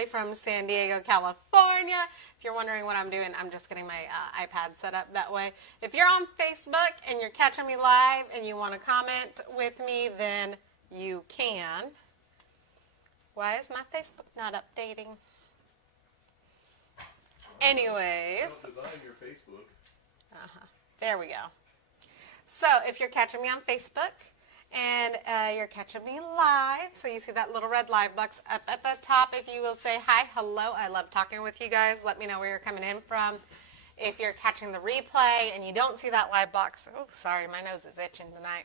Kimberly from San Diego, California. If you're wondering what I'm doing, I'm just getting my iPad set up that way. If you're on Facebook and you're catching me live and you want to comment with me, then you can. Why is my Facebook not updating? Anyways. Don't design your Facebook. There we go. So if you're catching me on Facebook and you're catching me live, so you see that little red live box up at the top, if you will say hi, hello, I love talking with you guys. Let me know where you're coming in from. If you're catching the replay and you don't see that live box, oh, sorry, my nose is itching tonight.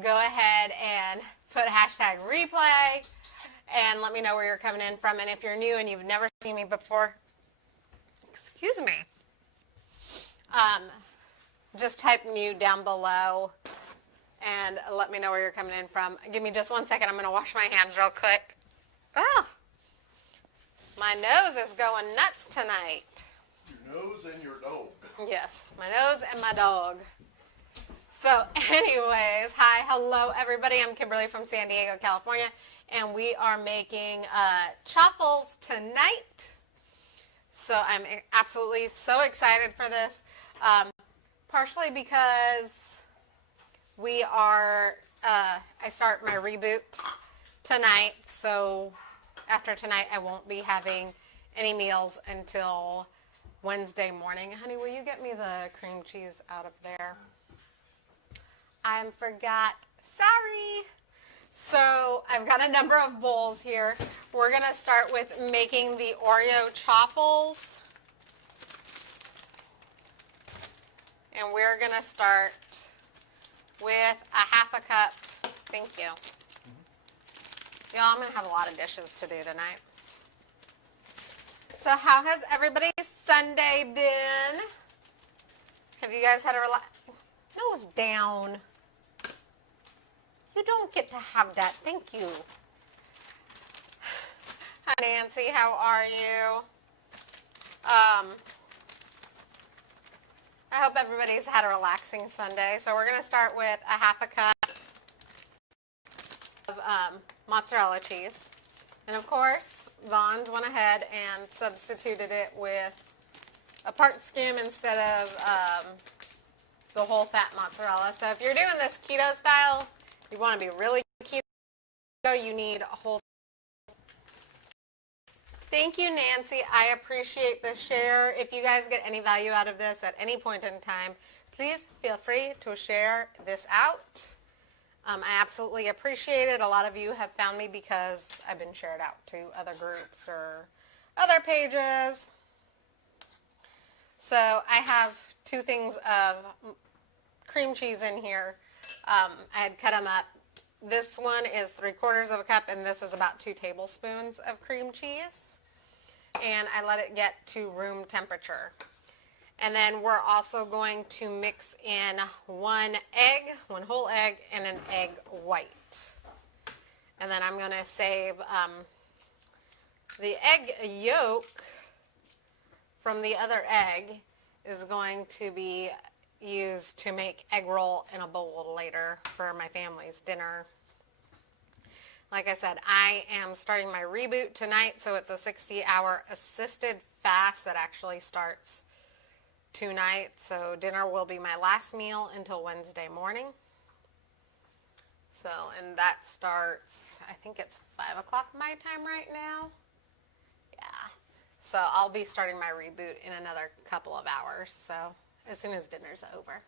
Go ahead and put hashtag replay and let me know where you're coming in from. And if you're new and you've never seen me before, excuse me, just type new down below and let me know where you're coming in from. Give me just 1 second. I'm going to wash my hands real quick. Oh, my nose is going nuts tonight. Your nose and your dog. Yes, my nose and my dog. So anyways, hi, hello everybody. I'm Kimberly from San Diego, California, and we are making chaffles tonight. So I'm absolutely so excited for this, partially because we are, I start my reboot tonight, so after tonight I won't be having any meals until Wednesday morning. Honey, will you get me the cream cheese out of there? I forgot. Sorry. So I've got a number of bowls here. We're going to start with making the Oreo Chaffles. And we're going to start with a half a cup. Thank you. Y'all, I'm going to have a lot of dishes to do tonight. So how has everybody's Sunday been? Have you guys had a nose down? You don't get to have that. Thank you. Hi, Nancy. How are you? I hope everybody's had a relaxing Sunday. So we're going to start with a half a cup of mozzarella cheese. And of course, Vaughn's went ahead and substituted it with a part skim instead of the whole fat mozzarella. So if you're doing this keto style, you want to be really keto, you need a whole. Thank you, Nancy. I appreciate the share. If you guys get any value out of this at any point in time, please feel free to share this out. I absolutely appreciate it. A lot of you have found me because I've been shared out to other groups or other pages. So I have 2 things of cream cheese in here. I had cut them up. This one is 3/4 of a cup, and this is about 2 tablespoons of cream cheese. And I let it get to room temperature. And then we're also going to mix in 1 egg, 1 whole egg, and an egg white. And then I'm going to save the egg yolk from the other egg is going to be used to make egg roll in a bowl later for my family's dinner. Like I said, I am starting my reboot tonight, so it's a 60-hour assisted fast that actually starts tonight. So dinner will be my last meal until Wednesday morning. So, and that starts, I think it's 5 o'clock my time right now. Yeah. So I'll be starting my reboot in another couple of hours. So as soon as dinner's over.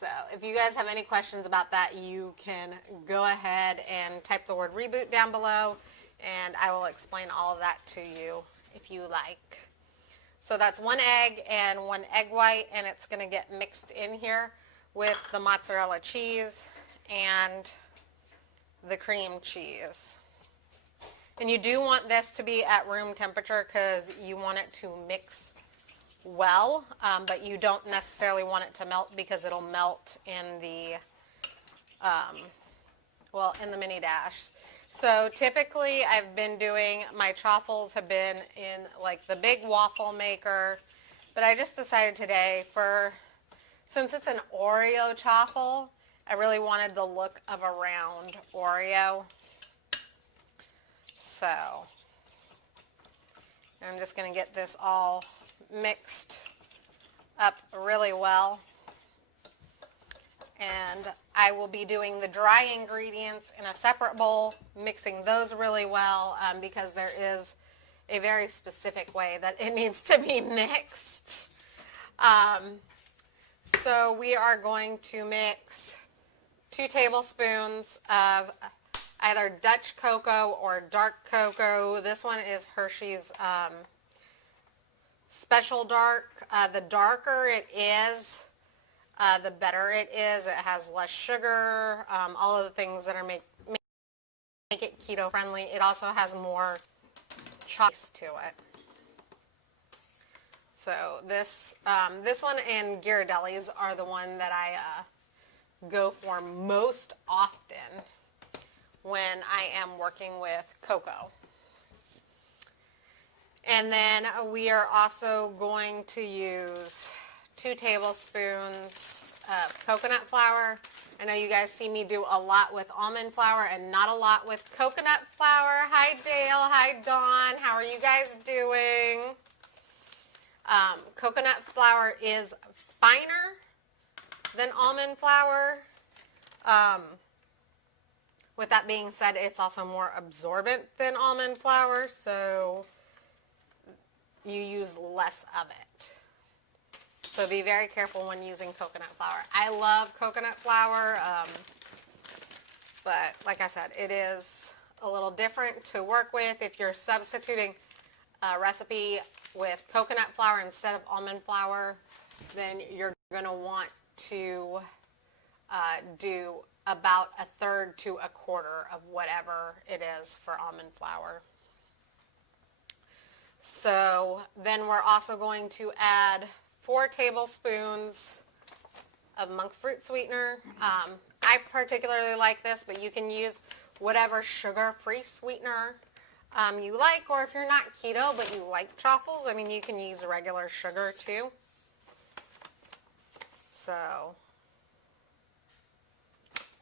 So if you guys have any questions about that, you can go ahead and type the word reboot down below, and I will explain all of that to you if you like. So that's 1 egg and 1 egg white, and it's going to get mixed in here with the mozzarella cheese and the cream cheese. And you do want this to be at room temperature because you want it to mix well, but you don't necessarily want it to melt because it'll melt in the, in the mini dash. So typically I've been doing, my chaffles have been in like the big waffle maker, but I just decided today since it's an Oreo chaffle, I really wanted the look of a round Oreo. So I'm just going to get this all mixed up really well. And I will be doing the dry ingredients in a separate bowl, mixing those really well because there is a very specific way that it needs to be mixed. So we are going to mix 2 tablespoons of either Dutch cocoa or dark cocoa. This one is Hershey's Special Dark. The darker it is, the better it is. It has less sugar, all of the things that are make it keto friendly. It also has more chocolate to it. So this one and Ghirardelli's are the one that I go for most often when I am working with cocoa. And then we are also going to use 2 tablespoons of coconut flour. I know you guys see me do a lot with almond flour and not a lot with coconut flour. Hi Dale, hi Dawn, how are you guys doing? Coconut flour is finer than almond flour. With that being said, it's also more absorbent than almond flour, so you use less of it. So be very careful when using coconut flour. I love coconut flour, but like I said, it is a little different to work with. If you're substituting a recipe with coconut flour instead of almond flour, then you're going to want to do about 1/3 to 1/4 of whatever it is for almond flour. So then we're also going to add 4 tablespoons of monk fruit sweetener. I particularly like this, but you can use whatever sugar-free sweetener you like, or if you're not keto but you like Chaffles, I mean, you can use regular sugar too. So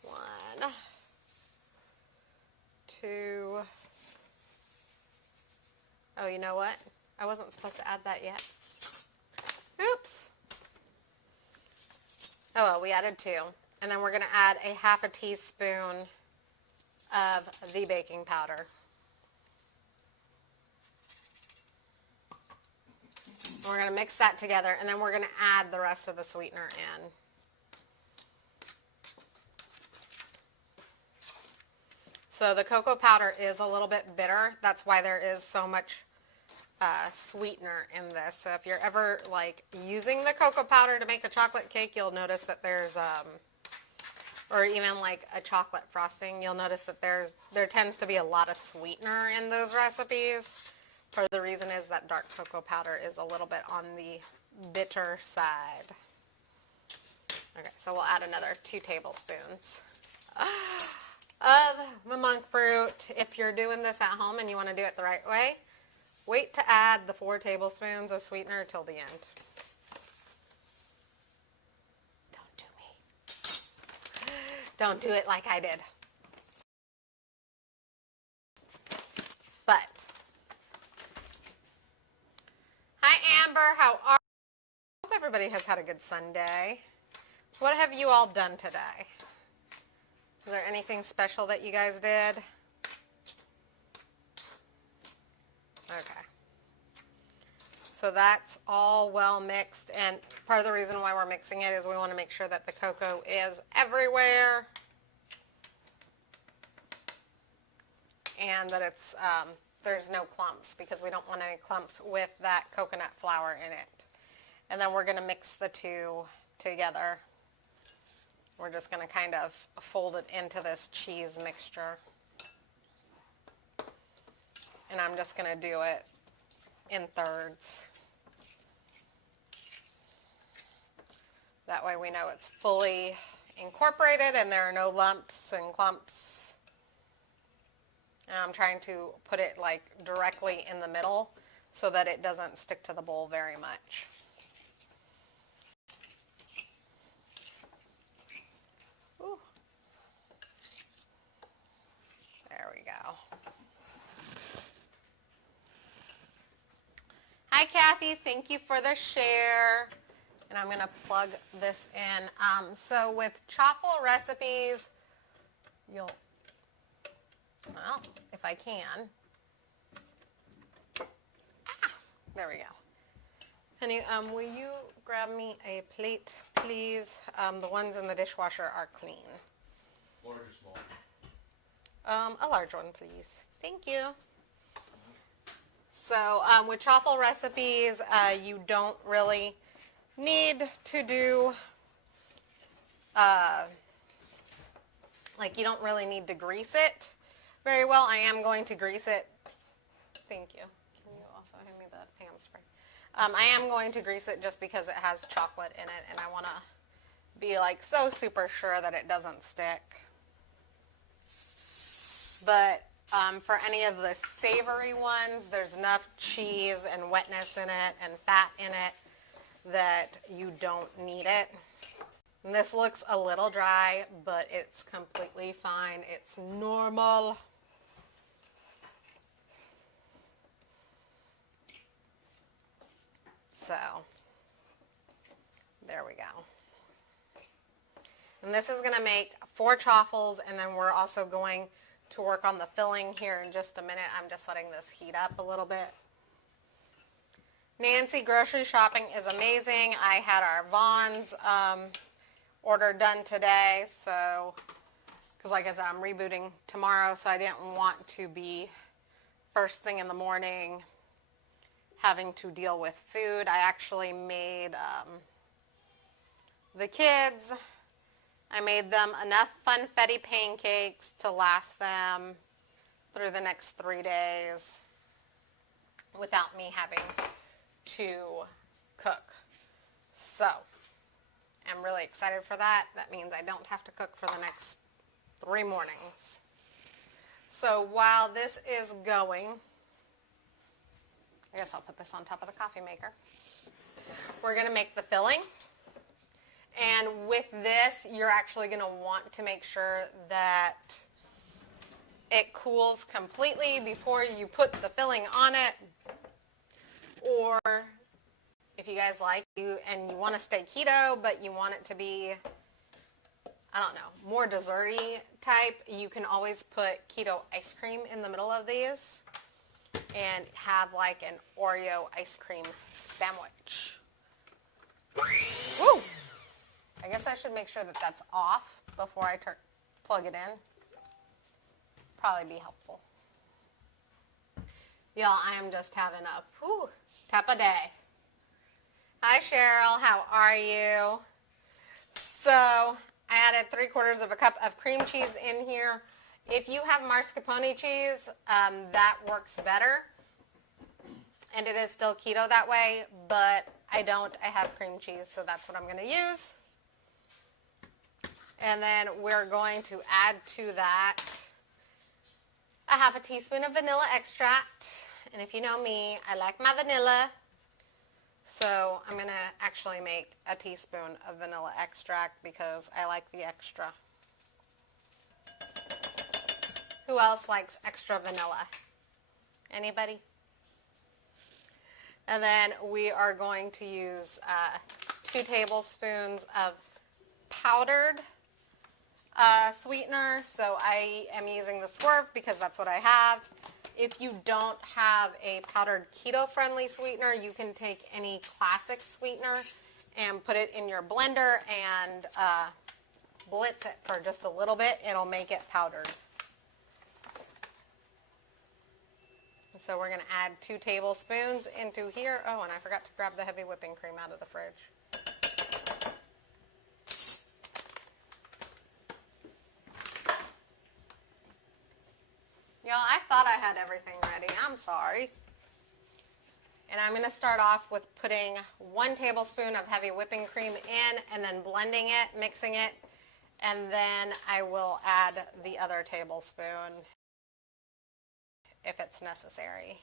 1, 2. Oh, you know what? I wasn't supposed to add that yet. Oops. Oh well, we added 2. And then we're going to add a 1/2 teaspoon of the baking powder. We're going to mix that together, and then we're going to add the rest of the sweetener in. So the cocoa powder is a little bit bitter. That's why there is so much sweetener in this. So if you're ever like using the cocoa powder to make a chocolate cake, you'll notice that there's, or even like a chocolate frosting, you'll notice that there tends to be a lot of sweetener in those recipes. Part of the reason is that dark cocoa powder is a little bit on the bitter side. Okay, so we'll add another 2 tablespoons of the monk fruit. If you're doing this at home and you want to do it the right way, wait to add the 4 tablespoons of sweetener till the end. Don't do me. Don't do it like I did. But, hi Amber, how are you? Hope everybody has had a good Sunday. What have you all done today? Is there anything special that you guys did? Okay. So that's all well mixed, and part of the reason why we're mixing it is we want to make sure that the cocoa is everywhere and that it's there's no clumps, because we don't want any clumps with that coconut flour in it. And then we're going to mix the 2 together. We're just going to kind of fold it into this cheese mixture. And I'm just going to do it in thirds. That way we know it's fully incorporated and there are no lumps and clumps. And I'm trying to put it like directly in the middle so that it doesn't stick to the bowl very much. Ooh. There we go. Hi, Kathy. Thank you for the share. And I'm going to plug this in. So with chaffle recipes, well, if I can. There we go. Honey, will you grab me a plate, please? The ones in the dishwasher are clean. Large or small? A large one, please. Thank you. So with chaffle recipes, you don't really need to do, you don't really need to grease it very well. I am going to grease it. Thank you. Can you also hand me the pan spray? I am going to grease it just because it has chocolate in it, and I want to be like so super sure that it doesn't stick. But for any of the savory ones, there's enough cheese and wetness in it and fat in it that you don't need it. And this looks a little dry, but it's completely fine. It's normal. So, there we go. And this is going to make 4 chaffles, and then we're also going to work on the filling here in just a minute. I'm just letting this heat up a little bit. Nancy, grocery shopping is amazing. I had our Vaughn's order done today, so, because like I said, I'm rebooting tomorrow, so I didn't want to be first thing in the morning having to deal with food. I actually made the kids, I made them enough funfetti pancakes to last them through the next 3 days without me having to cook. So, I'm really excited for that. That means I don't have to cook for the next 3 mornings. So while this is going, I guess I'll put this on top of the coffee maker. We're going to make the filling. And with this, you're actually going to want to make sure that it cools completely before you put the filling on it. Or if you guys like and you want to stay keto, but you want it to be, I don't know, more desserty type, you can always put keto ice cream in the middle of these and have like an Oreo ice cream sandwich. Woo! I guess I should make sure that that's off before I plug it in. Probably be helpful. Y'all, I am just having a type of day. Hi Cheryl, how are you? So I added 3/4 cup of cream cheese in here. If you have mascarpone cheese, that works better. And it is still keto that way, but I don't. I have cream cheese, so that's what I'm going to use. And then we're going to add to that a 1/2 teaspoon of vanilla extract. And if you know me, I like my vanilla. So I'm going to actually make a teaspoon of vanilla extract because I like the extra. Who else likes extra vanilla? Anybody? And then we are going to use 2 tablespoons of powdered sweetener. So I am using the Swerve because that's what I have. If you don't have a powdered keto-friendly sweetener, you can take any classic sweetener and put it in your blender and blitz it for just a little bit. It'll make it powdered. So we're going to add 2 tablespoons into here. Oh, and I forgot to grab the heavy whipping cream out of the fridge. Y'all, I thought I had everything ready. I'm sorry. And I'm going to start off with putting 1 tablespoon of heavy whipping cream in and then blending it, mixing it, and then I will add the other tablespoon if it's necessary.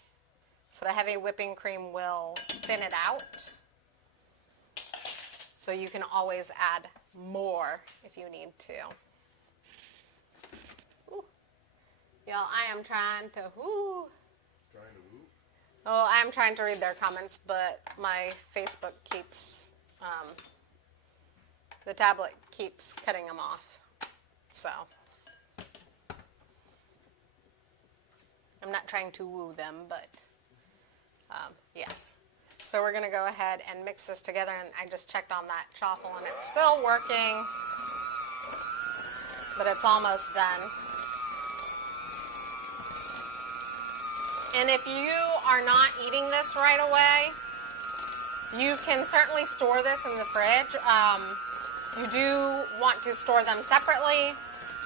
So the heavy whipping cream will thin it out. So you can always add more if you need to. Ooh. Y'all, I am trying to, Trying to woo? Oh, I'm trying to read their comments, but my Facebook keeps, the tablet keeps cutting them off. So, I'm not trying to woo them, but yes. So we're going to go ahead and mix this together, and I just checked on that chaffle, and it's still working, but it's almost done. And if you are not eating this right away, you can certainly store this in the fridge. You do want to store them separately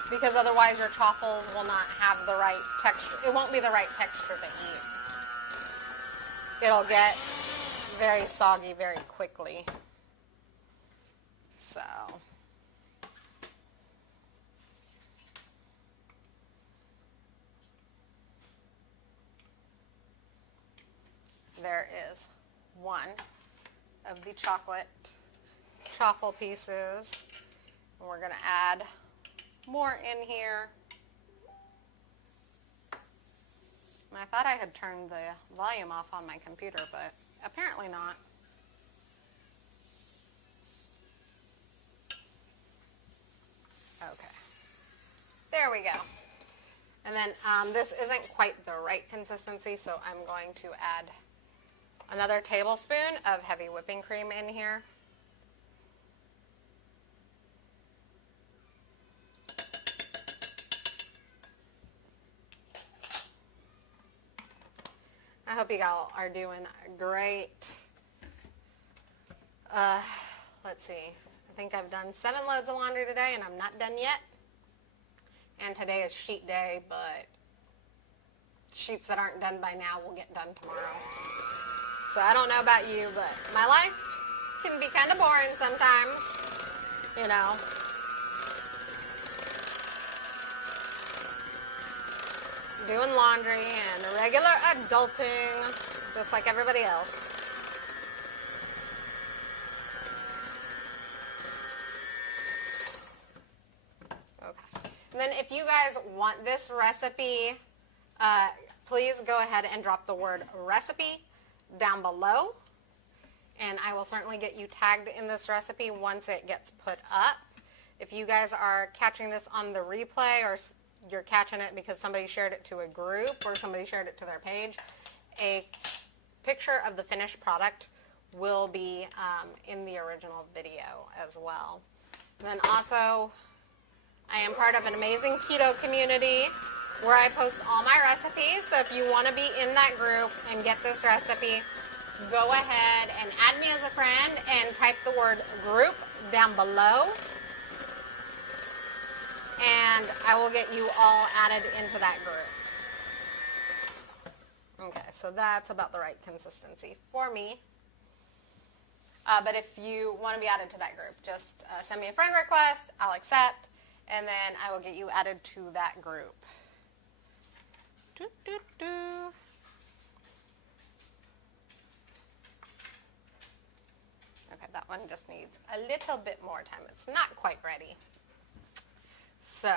because otherwise your chaffles will not have the right texture. It won't be the right texture to eat. It'll get very soggy very quickly. So. There is one of the chocolate chaffle pieces. And we're going to add more in here. And I thought I had turned the volume off on my computer, but apparently not. Okay. There we go. And then this isn't quite the right consistency, so I'm going to add another tablespoon of heavy whipping cream in here. I hope you all are doing great. Let's see. I think I've done 7 loads of laundry today, and I'm not done yet. And today is sheet day, but sheets that aren't done by now will get done tomorrow. So I don't know about you, but my life can be kind of boring sometimes, you know. Doing laundry and regular adulting, just like everybody else. Okay. And then if you guys want this recipe, please go ahead and drop the word recipe down below, and I will certainly get you tagged in this recipe once it gets put up. If you guys are catching this on the replay, or you're catching it because somebody shared it to a group or somebody shared it to their page, a picture of the finished product will be in the original video as well. And then also, I am part of an amazing keto community where I post all my recipes. So if you want to be in that group and get this recipe, go ahead and add me as a friend and type the word group down below. And I will get you all added into that group. Okay, so that's about the right consistency for me. But if you want to be added to that group, just send me a friend request, I'll accept, and then I will get you added to that group. Okay, that one just needs a little bit more time. It's not quite ready. So,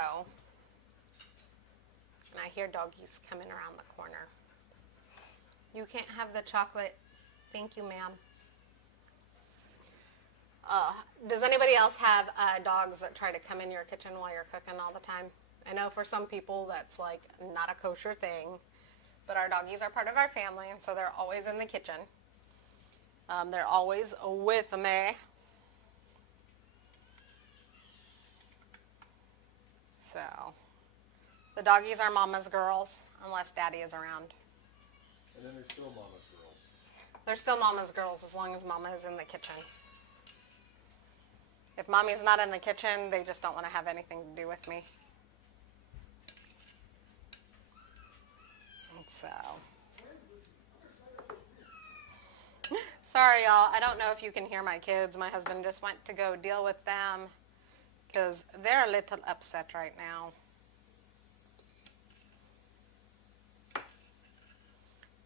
and I hear doggies coming around the corner. You can't have the chocolate. Thank you, ma'am. Does anybody else have dogs that try to come in your kitchen while you're cooking all the time? I know for some people that's like not a kosher thing, but our doggies are part of our family, and so they're always in the kitchen. They're always with me. So, the doggies are mama's girls, unless daddy is around. And then they're still mama's girls. They're still mama's girls as long as mama is in the kitchen. If mommy's not in the kitchen, they just don't want to have anything to do with me. And so, sorry y'all, I don't know if you can hear my kids. My husband just went to go deal with them because they're a little upset right now.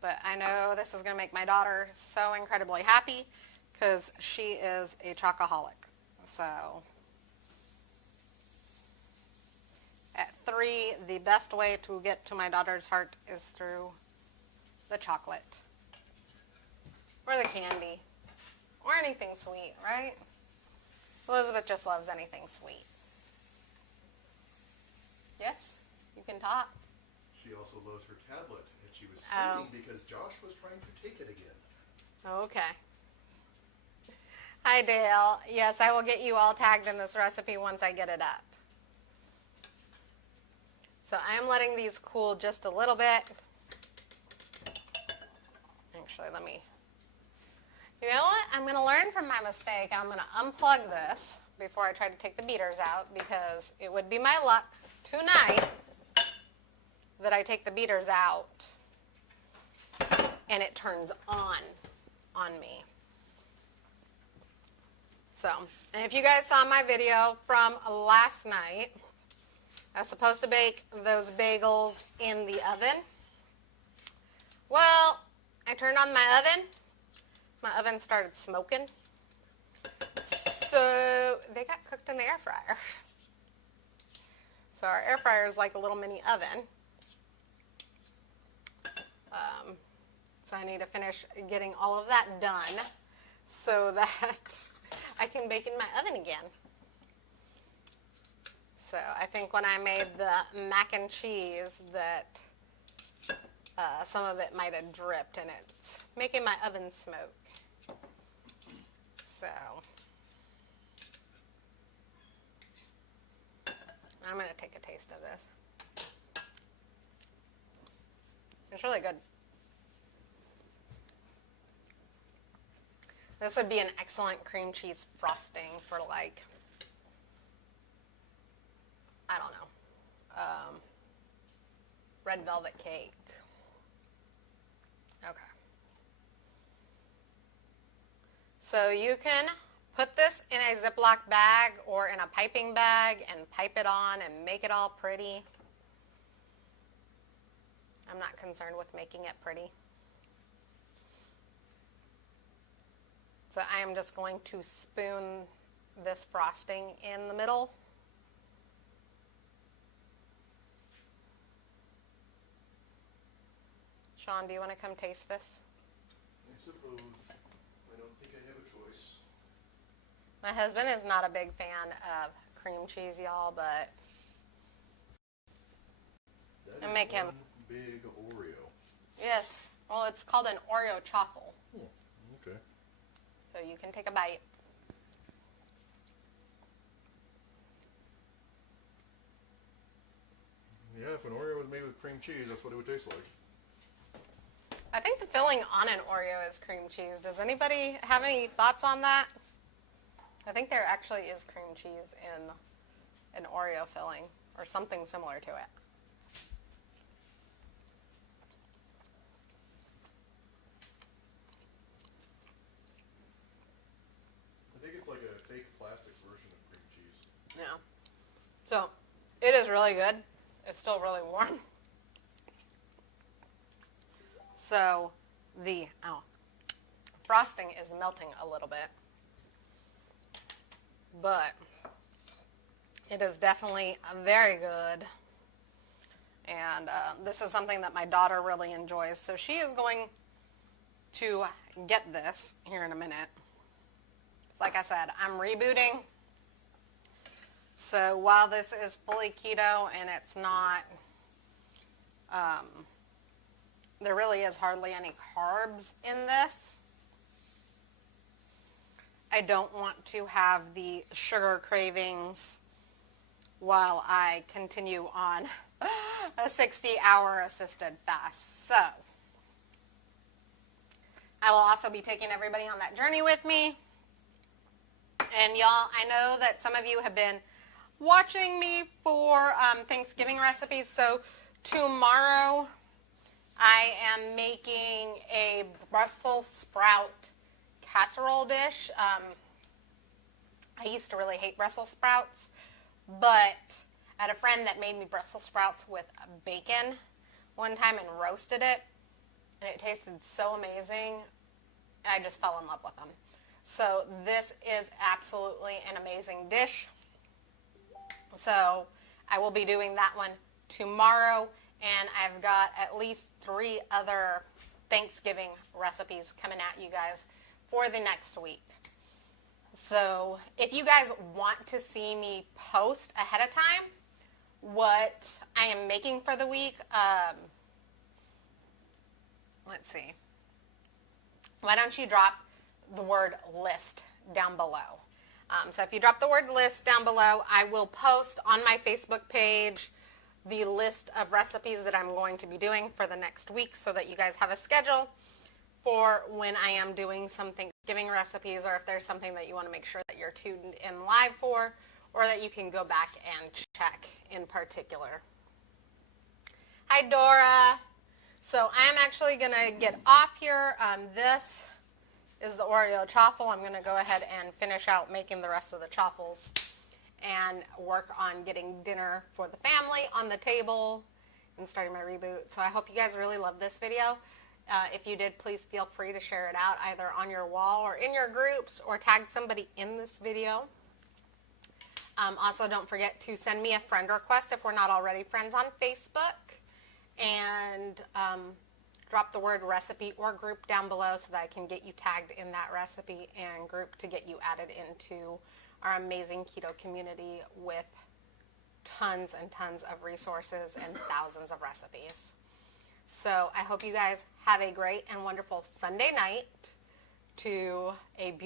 But I know this is going to make my daughter so incredibly happy because she is a chocoholic. So, at 3, the best way to get to my daughter's heart is through the chocolate. or the candy, or anything sweet, right? Elizabeth just loves anything sweet. Yes, you can talk. She also loves her tablet, and she was Oh. screaming because Josh was trying to take it again. Okay. Hi, Dale. Yes, I will get you all tagged in this recipe once I get it up. So I'm letting these cool just a little bit. Actually, you know what? I'm going to learn from my mistake. I'm going to unplug this before I try to take the beaters out, because it would be my luck tonight that I take the beaters out and it turns on me. So, and if you guys saw my video from last night, I was supposed to bake those bagels in the oven. Well, I turned on my oven started smoking, so they got cooked in the air fryer. So our air fryer is like a little mini oven. So I need to finish getting all of that done so that I can bake in my oven again. So I think when I made the mac and cheese that some of it might have dripped, and it's making my oven smoke. So I'm going to take a taste of this. It's really good. This would be an excellent cream cheese frosting for, like, I don't know, red velvet cake. Okay. So you can put this in a Ziploc bag or in a piping bag and pipe it on and make it all pretty. I'm not concerned with making it pretty. So I am just going to spoon this frosting in the middle. Sean, do you want to come taste this? I suppose. I don't think I have a choice. My husband is not a big fan of cream cheese, y'all, but That I make him. one big Oreo. Yes. Well, it's called an Oreo Chaffle, Okay. so you can take a bite. Yeah, if an Oreo was made with cream cheese, that's what it would taste like. I think the filling on an Oreo is cream cheese. Does anybody have any thoughts on that? I think there actually is cream cheese in an Oreo filling or something similar to it. I think it's like a fake plastic version of cream cheese. Yeah. So it is really good. It's still really warm. So the frosting is melting a little bit, but it is definitely very good. And this is something that my daughter really enjoys. So she is going to get this here in a minute. It's like I said, I'm rebooting. So while this is fully keto and it's not, there really is hardly any carbs in this, I don't want to have the sugar cravings while I continue on a 60-hour assisted fast. So I will also be taking everybody on that journey with me. And y'all, I know that some of you have been watching me for Thanksgiving recipes. So tomorrow I am making a Brussels sprout casserole dish. I used to really hate Brussels sprouts, but I had a friend that made me Brussels sprouts with bacon one time and roasted it, and it tasted so amazing. I just fell in love with them. So this is absolutely an amazing dish. So I will be doing that one tomorrow, and I've got at least 3 other Thanksgiving recipes coming at you guys for the next week. So if you guys want to see me post ahead of time what I am making for the week, let's see. Why don't you drop the word list down below? So if you drop the word list down below, I will post on my Facebook page the list of recipes that I'm going to be doing for the next week so that you guys have a schedule for when I am doing some Thanksgiving recipes, or if there's something that you want to make sure that you're tuned in live for, or that you can go back and check in particular. Hi, Dora. So I'm actually going to get off here. This is the Oreo Chaffle. I'm going to go ahead and finish out making the rest of the chaffles and work on getting dinner for the family on the table and starting my reboot. So I hope you guys really loved this video. If you did, please feel free to share it out either on your wall or in your groups, or tag somebody in this video. Also, don't forget to send me a friend request if we're not already friends on Facebook, and drop the word recipe or group down below so that I can get you tagged in that recipe and group to get you added into our amazing keto community with tons and tons of resources and thousands of recipes. So I hope you guys have a great and wonderful Sunday night to a beautiful